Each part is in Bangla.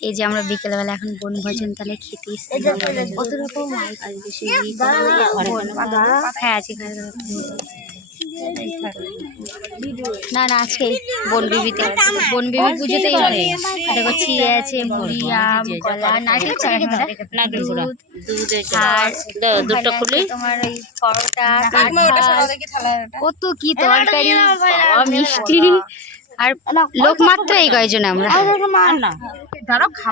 এই যে আমরা বিকেলবেলা এখন বনভোজন তাহলে খেতে এসেছি। কত আজকে হ্যাঁ আছে না না আজকে বনবিবিতে। বনবিবি পুজোতেই হবে দেখো চিড়ে আছে মুড়ি আম কলা নারকেল নারকেল দুধ দুধ আর ওখানে খুলে। আছে তোমার ওই পরোটা কত কি তরকারি মিষ্টি আর লোক মাত্র এই কয়জন আমরা?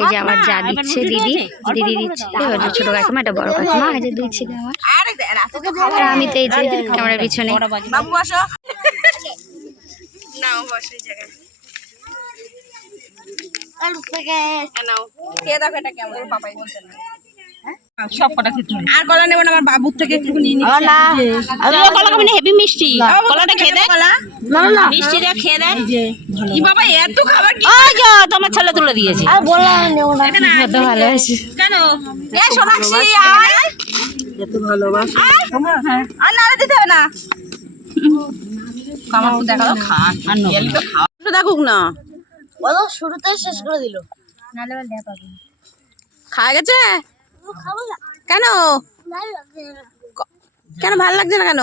এই যে আমার যা দিচ্ছে দিদি দিদি দিচ্ছে। ওই যে ছোট কাকিমা একটা বড় কাকিমা। এই যে দুই ছেলে আমার। আমি তো এই যে ক্যামেরার পিছনে। বাবু বসো। নাও বসো জায়গায়। নাও। খেয়ে দেখো এটা কেমন। পাপাই বলতে না। সব কটা খেতে হবে। আর কলা নেব না আমার বাবুর থেকে একটু নিয়ে নিচ্ছি। কলা খাবি হেভি মিষ্টি। কলাটা খেয়ে কলা। মিষ্টিটা খেয়ে দেখ কি বাবা এত খাবার কি ওই যে তোমার ছেলে তুলে দিয়েছে। এটা না। কত ভালো আছে। কেন? এ সোনাক্ষী আয়। এত ভালোবাস। আর নাড়া দিতে হবে না। কামার তো দেখাল খা। আর নবি তো খাওয়া একটু দেখুক না। শুরুতে শেষ করে দিল। নালে আবার দেয়া পাবে খাওয়া গেছে? কেন? কেন ভালো লাগছে না কেন?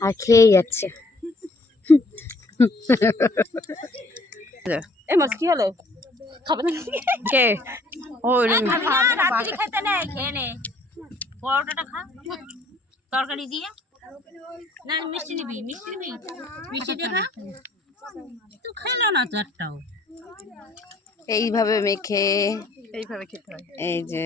আর খেয়েই যাচ্ছে। এ মাছ কি হলো? খাবে না কে? ও রাত্রি খেতে নেই খেয়ে নে। পরোটাটা খা। তরকারি দিয়ে। না মিষ্টি নিবি মিষ্টি নিবি? মিষ্টি দিয়ে খা। তুই খেলো না তো একটাও। এইভাবে মেখে এইভাবে খেতে হয়। এই যে।